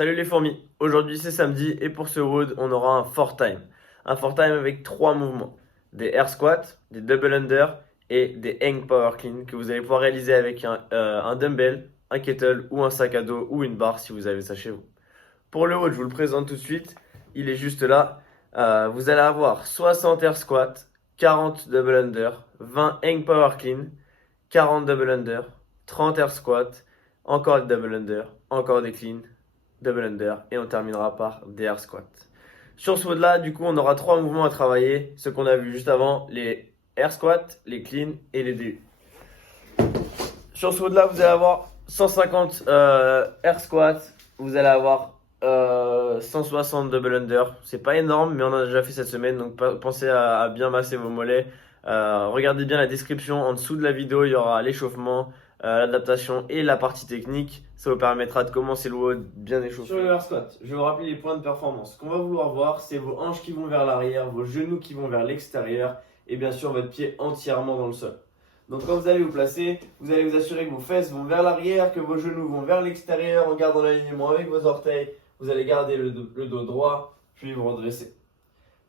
Salut les fourmis, aujourd'hui c'est samedi et pour ce WOD on aura un 4 time. Un 4 time avec trois mouvements, des air squats, des double under et des hang power clean que vous allez pouvoir réaliser avec un dumbbell, un kettle ou un sac à dos ou une barre si vous avez ça chez vous. Pour le WOD je vous le présente tout de suite, il est juste là. Vous allez avoir 60 air squats, 40 double under, 20 hang power clean, 40 double under, 30 air squats, encore des double under, encore des clean, double under et on terminera par des air squats. Sur ce WOD là, du coup, on aura trois mouvements à travailler, ce qu'on a vu juste avant, les air squats, les clean et les DU. Sur ce WOD là, vous allez avoir 150 air squats, vous allez avoir 160 double under. C'est pas énorme, mais on en a déjà fait cette semaine, donc pensez à bien masser vos mollets. Regardez bien la description en dessous de la vidéo, il y aura l'échauffement, l'adaptation et la partie technique. Ça vous permettra de commencer le WOD bien échauffé. Sur le air squat, je vais vous rappeler les points de performance. Ce qu'on va vouloir voir, c'est vos hanches qui vont vers l'arrière, vos genoux qui vont vers l'extérieur et bien sûr votre pied entièrement dans le sol. Donc quand vous allez vous placer, vous allez vous assurer que vos fesses vont vers l'arrière, que vos genoux vont vers l'extérieur en gardant l'alignement avec vos orteils. Vous allez garder le dos droit, puis vous redresser.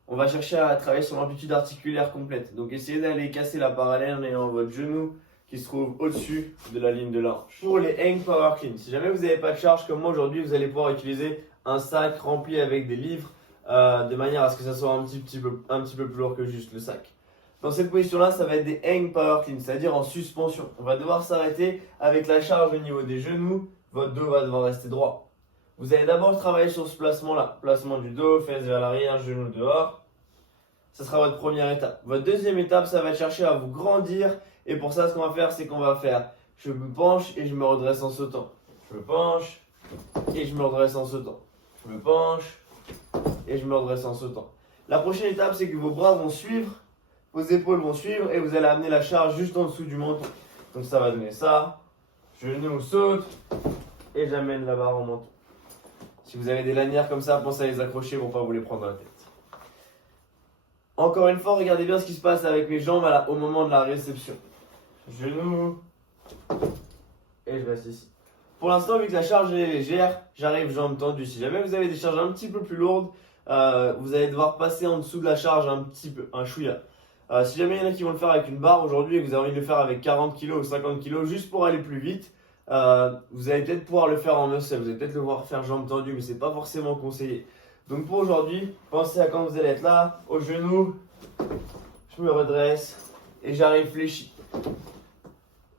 On va chercher à travailler sur l'amplitude articulaire complète. Donc essayez d'aller casser la parallèle en ayant votre genou qui se trouve au-dessus de la ligne de la hanche. Pour les hang power clean, si jamais vous n'avez pas de charge comme moi aujourd'hui, vous allez pouvoir utiliser un sac rempli avec des livres de manière à ce que ça soit un petit peu plus lourd que juste le sac. Dans cette position-là, ça va être des hang power clean, c'est-à-dire en suspension. On va devoir s'arrêter avec la charge au niveau des genoux. Votre dos va devoir rester droit. Vous allez d'abord travailler sur ce placement-là. Placement du dos, fesses vers l'arrière, genoux dehors. Ça sera votre première étape. Votre deuxième étape, ça va être chercher à vous grandir. Et pour ça, ce qu'on va faire, c'est qu'on va faire je me penche et je me redresse en sautant. Je me penche et je me redresse en sautant. Je me penche et je me redresse en sautant. La prochaine étape, c'est que vos bras vont suivre, vos épaules vont suivre et vous allez amener la charge juste en dessous du menton. Donc ça va donner ça. Genou saute et j'amène la barre en menton. Si vous avez des lanières comme ça, pensez à les accrocher pour ne pas vous les prendre dans la tête. Encore une fois, regardez bien ce qui se passe avec mes jambes au moment de la réception. Genou et je reste ici. Pour l'instant, vu que la charge est légère, j'arrive jambes tendues. Si jamais vous avez des charges un petit peu plus lourdes, vous allez devoir passer en dessous de la charge un petit peu, un chouïa. Si jamais il y en a qui vont le faire avec une barre aujourd'hui et que vous avez envie de le faire avec 40 kg ou 50 kg juste pour aller plus vite, vous allez peut-être pouvoir le faire en muscle, vous allez peut-être le voir faire jambes tendues, mais c'est pas forcément conseillé. Donc pour aujourd'hui, pensez à quand vous allez être là, au genou, je me redresse et j'arrive fléchi.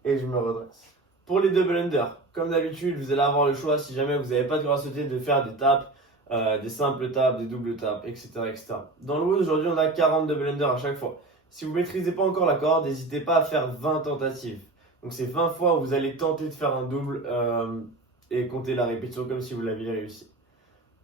Et je me redresse. Pour les double under, comme d'habitude, vous allez avoir le choix, si jamais vous n'avez pas de corde à sauter, de faire des tapes, des simples tapes, des doubles tapes, etc. etc. Dans le WOD, aujourd'hui, on a 40 double under à chaque fois. Si vous ne maîtrisez pas encore la corde, n'hésitez pas à faire 20 tentatives. Donc c'est 20 fois où vous allez tenter de faire un double et compter la répétition comme si vous l'aviez réussi.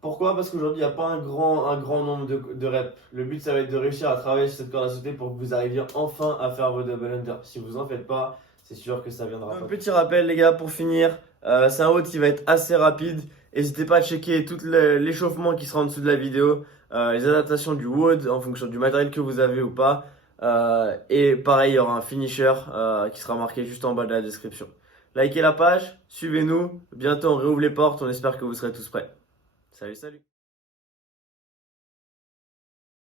Pourquoi? Parce qu'aujourd'hui, il n'y a pas un grand nombre de reps. Le but, ça va être de réussir à travailler sur cette corde à sauter pour que vous arriviez enfin à faire vos double under. Si vous n'en faites pas, c'est sûr que ça viendra pas. Un petit rappel, les gars, pour finir. C'est un WOD qui va être assez rapide. N'hésitez pas à checker tout l'échauffement qui sera en dessous de la vidéo. Les adaptations du WOD en fonction du matériel que vous avez ou pas. Et pareil, il y aura un finisher qui sera marqué juste en bas de la description. Likez la page, suivez-nous. Bientôt, on réouvre les portes. On espère que vous serez tous prêts. Salut, salut!